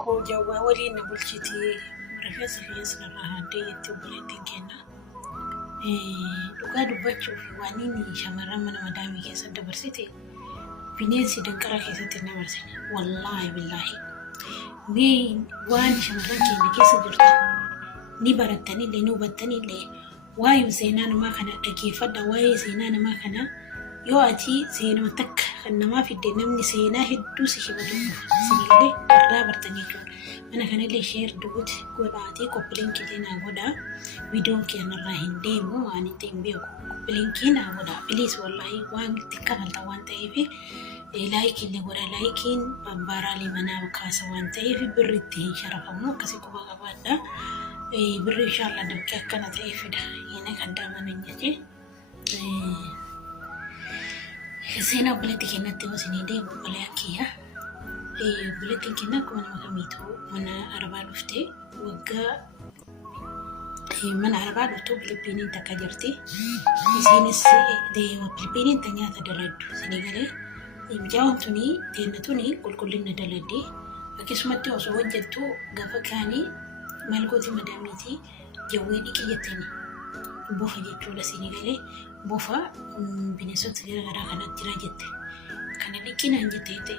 كو جوا ولي نبلشتي رفيس لما هدي تبلتين كنا دوكا دبچو في وانيني شمران من مدامي كيسا دبرسيتي بنيسي دنكرا كيسا تنبرسيني والله بالله مي واني شمران كيسا جرتا ni baratani le no batani le wayu zainana ma kana dake fada wayu zainana ma kana yo ati zainama tak kana ma fi de namni zaina hiddu si shibadu sile darra bartani to ana kana le share dugut godati ko blink dina goda video ke na rahinde mu ani tembe ko blink na goda please wallahi wan tikka ta wan tayfi like اللي ورا لايكين بمبارا لي منا بكاسه وانت في بريتي شرفنا كسيكو بغادا بري ان شاء الله دمك كانت ايفدا يعني قدامنا نجي سينا بلتي كانت وسني دي بلاكيا بلتي كنا كنا مكميتو من 4 لفتي وقا من 4 لفتو بلبينين تكاجرتي سينس دي وبلبينين تنيا تدردو سنغالي يمجاونتوني تينتوني كلنا دلدي فكسمتي وسوجدتو غفكاني مالكوتي مداميتي جويني كيتني بوفا جيتو لسينيغالي بوفا بنسوت غير كانت جراجت كان ديكينا نجتيتي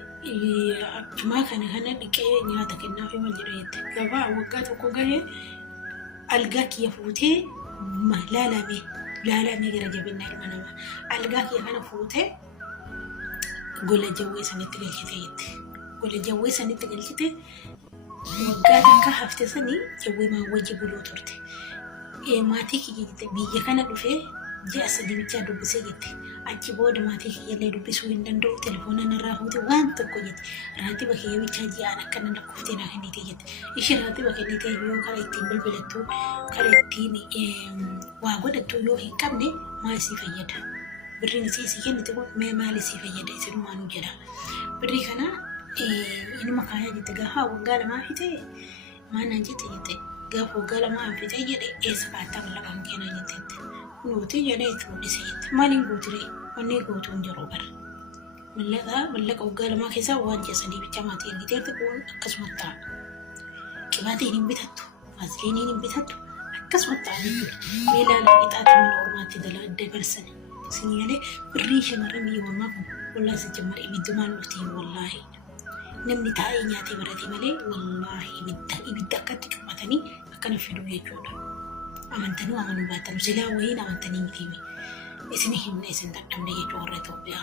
ما كان هنا ديكي نياتا كنا في مجريت غبا وقاتو كوغاي الغاكي يفوتي ما لا مي غير جبنا المنما الغاكي هنا فوتي قول جوي سنتي قلتي قول جوي سنتي قلتي وقاعدة كهفتي سني جوي ما وجه بلوتورتي ما تيجي بيجي كان دفع جاء سدي بيجادو بسيجتي أجيبود ما تيجي يلي دبسو يندندو تلفوننا راهوتي وان تكوجت راتي بكي بيجي أنا كنا نكفتي نحني تيجت إيش راتي بكي نتي يو كاريتين بالبلتو كاريتيني واقودتو يو هي كمني ما يصير يدا بري نسيسي كني تقول ما لسي يدا يصير ما نجدا بري كنا ini makanya gitu gak wangala ma fite mana jite jite gak wangala ma fite jede sakata wala kan kena jite no ti jede to disite malin gotire wanne gotun jarobar mallaka wangala ma kisa wanje sani bicha ma tin gite ta kun akasmata kibati ni bitatu azlini ni bitatu akasmata ni mila la itati min urmati dala de persone signale brishe marami wama wala se jamari biduman uti wallahi نمني تعاين ياتي براتي مالي والله يبدأ كاتك ماتني أكن فيدو يجودا أمانتنو أمانو باتنو سلا وين أمانتني ميتيمي إسنهم نيسن تقدم لي جوارة توبيا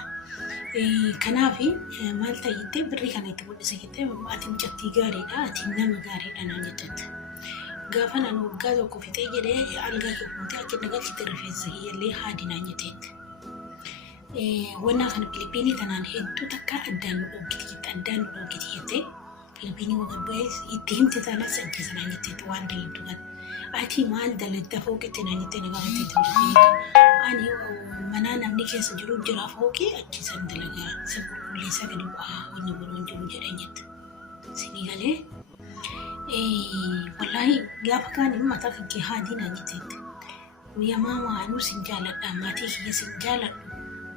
كنافي مالتا يتي بري كان يتبول سكتة أتم جتي غاري لا أتم نام غاري أنا جتت غافن أنا وقاذو كوفيتي جدي ألقى كوفيتي أكيد نقل ترفيز هي اللي هادي نانجتت وانا كان فيلبيني تنان هدو تكا أدانو أوكيتي فيلبيني وغبويس يتهم تتانا سنجزنا نجتت وان دلدوغان آتي مال دلد فوقتي نانجتي نغاقتي تولبيني آني منانا منيكي سجرو جرافوكي أجيسان دلغا سبور كولي ساقدو ونبرون جرو جرينيت سنغالي والله غافا كان إما تاكي هادي نانجتت ويا ماما أنو سنجالت ماتي كي سنجالت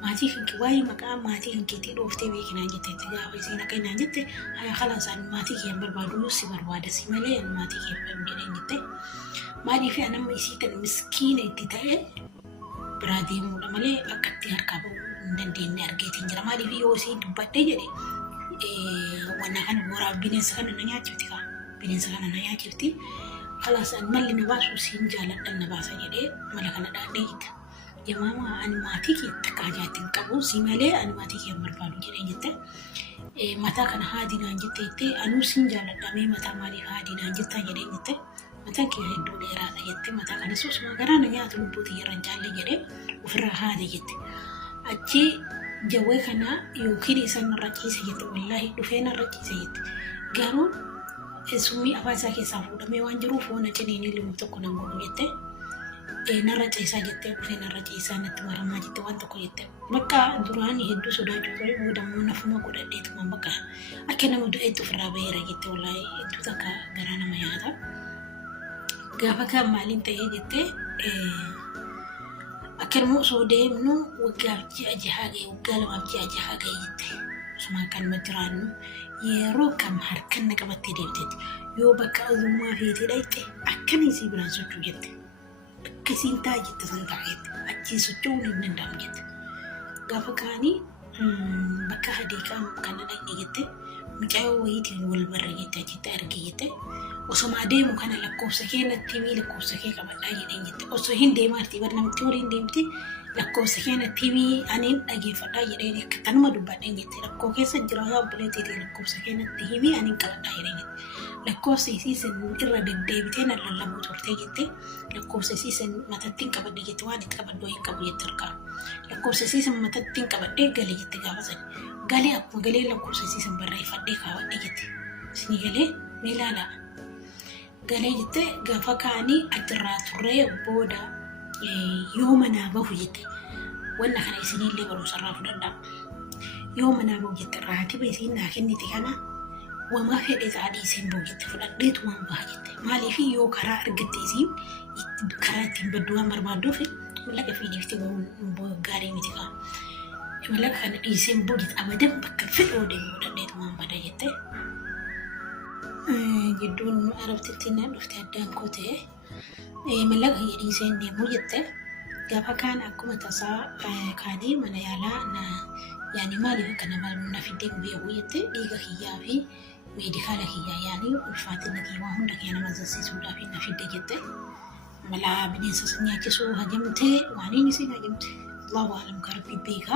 ماتي كي واي مكان ماتي كي تيرو فتي بيكنا جتة تجاه ويسينا كنا جتة هاي خلاص أنا ماتي كي بربادو سبربادة سيمالي أنا ماتي كي بمجرين جتة ما دي في أنا ميسيت المسكينة تتاعي برادي مولا مالي أكتي هركابو ندين نرجعين جرا ما دي في يوسي دبته جري وانا كان ورا بينس كان نياجتي كا بينس كان نياجتي خلاص أنا مالي نباسو سينجالا النباسة جري مالا كان دايت يا ماما أنا ماتي كي تكاجاتين كابو سيمالي أنا ماتي كي مربالو جرين جتة متى كان هادي نانجتة تي أنو سينجالا دامي متى مالي هادي نانجتة جرين جتة متى كي هيدو ليرانا جتة متى كان سوس ما قرانا ياتو لبوتي يرنجالي جري وفرا هادي جتة أجي جوي كنا يوكيري سان الرجيسة جتة والله دفين الرجيسة جتة قالوا سمي أفاسا كي سافو دمي وانجرو فونا جنيني لمتوكو نمو جتة نرجع إسا جتة وفي نرجع إسا نتوارا ما جتة وانتو جتة مكا دراني هدو سودا جوكري بودا مونا فما كودا ديت مبكا أكنا مدو إتو فرابيرا جتة والله إتو تكا غرانا ما يادا غافا كا مالين تايا جتة أكرمو سودي منو وقال جاجي حاجة وقال ما جاجي حاجة جتة Usuma kan majiraannu yeroo kam harkan naqabattee deemteeti yoo bakka azummaa feetee dhayxe akkanii si biraan sochuu jette akkasiin taa'e jette san taa'etti achii socho'uun hin danda'amu jette gaafa kaanii bakka hadiiqaa kana dhaqne jette mucaayoo wayiitiin wal barra jette achitti arge jette osuma deemu kana lakkoofsa kee natti himi lakkoofsa kee qabadhaa jedheen jette osoo hin deemaartii bar namatti waliin deemti lakkoofsa kee natti himi aniin dhageeffadhaa jedheen akka tanuma dubbadheen jette lakkoo keessa jira yaa obboleettii lakkoofsa kee natti himi aniin qabadhaa jedheen jette lakkoofsa isiisin irra deddeebitee na lallabuu turtee jette lakkoofsa isiisin matattiin qabadhe jette waan itti qabadhoo hin qabu jette harkaa lakkoofsa isiisin matattiin qabadhee galee jette gaafa sani galee akkuma galee lakkoofsa isiisin barreeffadhee kaawwadhe jette isinii galee ni ilaalaa galee jette gaafa kaanii achirraa turree booda yoo manaa bahu jette wanna kana isinillee barumsarraa fudhadhaa yoo manaa bahu jette raatiba isiin naa kennite kana wama fedhe taadii isiin bahu jette fudhadheetu waan baha jette maaliif yoo karaa argatte isiin karaa ittiin badduu waan barbaadduuf mallaqa fiidifti gaarii miti kaa mallaqa kana dhiiseen bahu jette abadan bakka fedhe odeemu fudhadheetu waan bada jette jidduun arabtitti na dhufte addaan koo ta'e mallaqa dhiiseen deemuu jette gaafa kaan akkuma tasaa kaanii mana yaalaa na yaani maaliif akka nama na fiddeen beekuu jette dhiiga kiyyaa fi meedikaala kiyyaa yaani ulfaatina kiyyaa hunda kiyya nama zazzisuudhaaf na fidde jette malaa bineensa nyaachisuu hajamtee waaniin isin hajamte Allahu a'lam karabbi beeka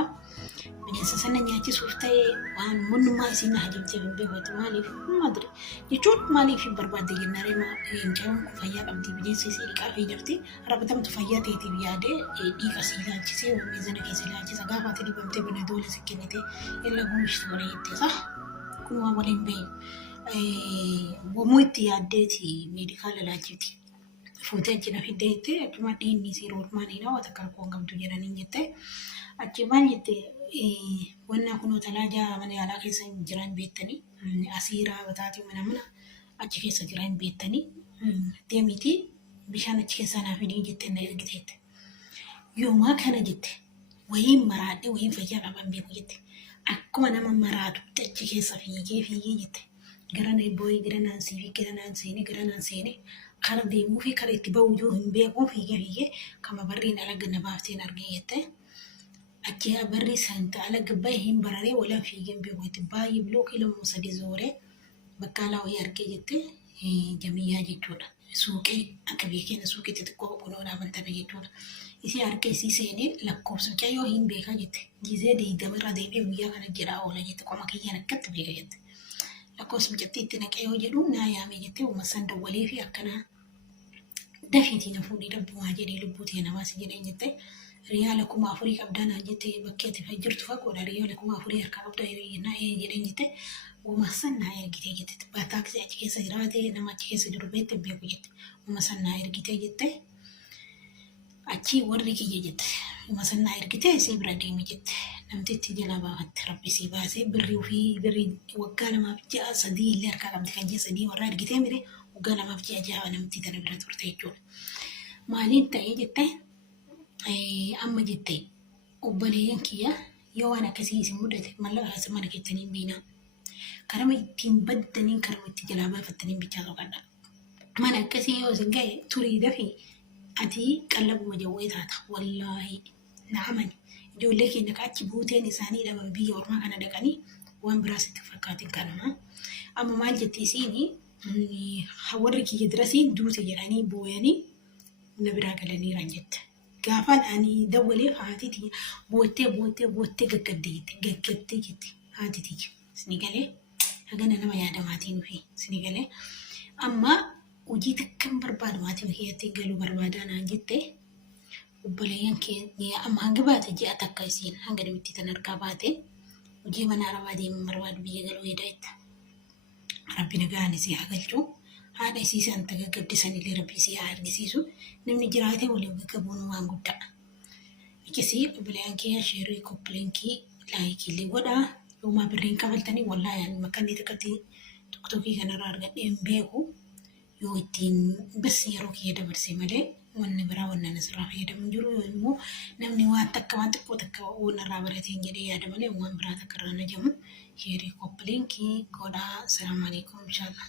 bineensa sana nyaachisuuf ta'e waan munummaa isin hajamtee beekatu maaliif madri jechuun maaliif barbaadde jennare ma hinjaan ku fayyaa qabdi bineensa isii dhiqaa fi jirti rabatamtu fayyaa ta'eetiif yaade dhiiga sii laalchisee miizana keessa laalchisa gaafa ati dibamtee bana doole si kennite illa gumishtu waree itti saa kun waan waliin beeku wamuu itti yaaddeeti meedikaala laalchifti fuutee achina fiddee jette akkuma dhiinni isii roodmaaniidha wata qarqoon qabdu jedhaniin jette achi maal jette wanna kunoo talaajaa mana yaalaa keessa jiran beektanii asiiraa bataatii mana achi keessa jiran beektanii deemiti bishaan achi keessaa naa fidii jette na ergiteette yoomaa kana jette wayiin maraadhe wayiin fayyaa qaban beeku jette akkuma nama maraatu achi keessa fiigee jette garana booyi garanaan siifi garanaan seene kara deemuu fi kara itti ba'u yoo hin beeku fiigee kama barriin alaga na baafteen argee jette achi barri santa alaga baay'ee hin bararee wala fiigeen beeku itti baay'ee bilookii lama sadii zooree bakka alaa wayii argee jette jamiyyaa jechuudha suuqii akka beekeen suuqii xixiqqoo kunoo dhaabantana jechuudha isii argee isii seenee lakkoofsa yoo hin beekaa jette gizee diigamirra deebi'ee guyyaa kana jedhaa oola jette qoma kiyyaan akkatti beeka jette lakkoofsa itti naqee yoo jedhu naa yaamee jette uummasan dawwalee fi akkana dafiitii na fuudhee dabbumaa jedhee lubbuutee namaas jedheen jette riyaala 4,000 qabdanaa jette bakkeetti jirtu fagoodha riyaala 4,000 harkaa qabda jedheen jette uummasan naa ergitee jette baataaksii achi keessa jiraate nama achi keessa jiru beette beeku jette uummasan naa ergitee jette achi warri kiyya jette uummasan naa ergitee isii bira deemi jette namtitti jala baafatti rabbisii baasee birrii waggaa 2-3 illee harkaa qabdi kan jee 3 warra ergitee mire waggaa 2-6 namti tana bira turte jechuudha maaliin ta'ee jette amma jette obboleeyyan kiyya yoo waan akkasii isin mudate mallaqa mana keessanii biinaa karama ittiin baddaniin karama itti jalaa baafattaniin bichaa soqadha mana akkasii yoo isin ga'e turii dafi ati qallabuma jawwee taata wallaahi na'amani ijoollee keenya kaachi buuteen isaanii dhaban biyya ormaa kana dhaqanii waan biraas itti fakkaatin kanuma amma maal jetti isiini warri kiyya dirasii duute jedhanii booyanii na biraa galaniiran jette gaafaan ani dawwalee haatiiti boottee gaggaddee jette haatiiti isni galee hagana nama yaadamaatiin fi isni galee amma hojii takkan barbaadu maatiin kiyyatti galuu barbaadaa jette obboleeyyan keenya amma hanga baate ji'a takka isiin hanga namitti tan argaa baate hojii mana arabaa deemuun barbaadu biyya galuu hedaa itti rabbi nagaan isii haa galchuu haadha isii san gaggabdisanillee rabbi isii haa argisiisu namni jiraatee waliin gaggabuun waan guddaa ikkisii obboleeyyan kiyya sheerii koppilenkii laayikiillee godhaa yoomaa birriin qabaltanii wallaa yaani makkanni takkatti tokkokkii kanarraa argadhee hin beeku yoo ittiin bas yeroo kiyya dabarse malee wanni biraa wanna nasirraa fayyadamu jiru immoo namni waan xiqqoo takka wanarraa barateen jedhee yaada malee waan biraa takka irraa najamu sheerii koppiliinkii godhaa. Salaamu alaikum inshallah.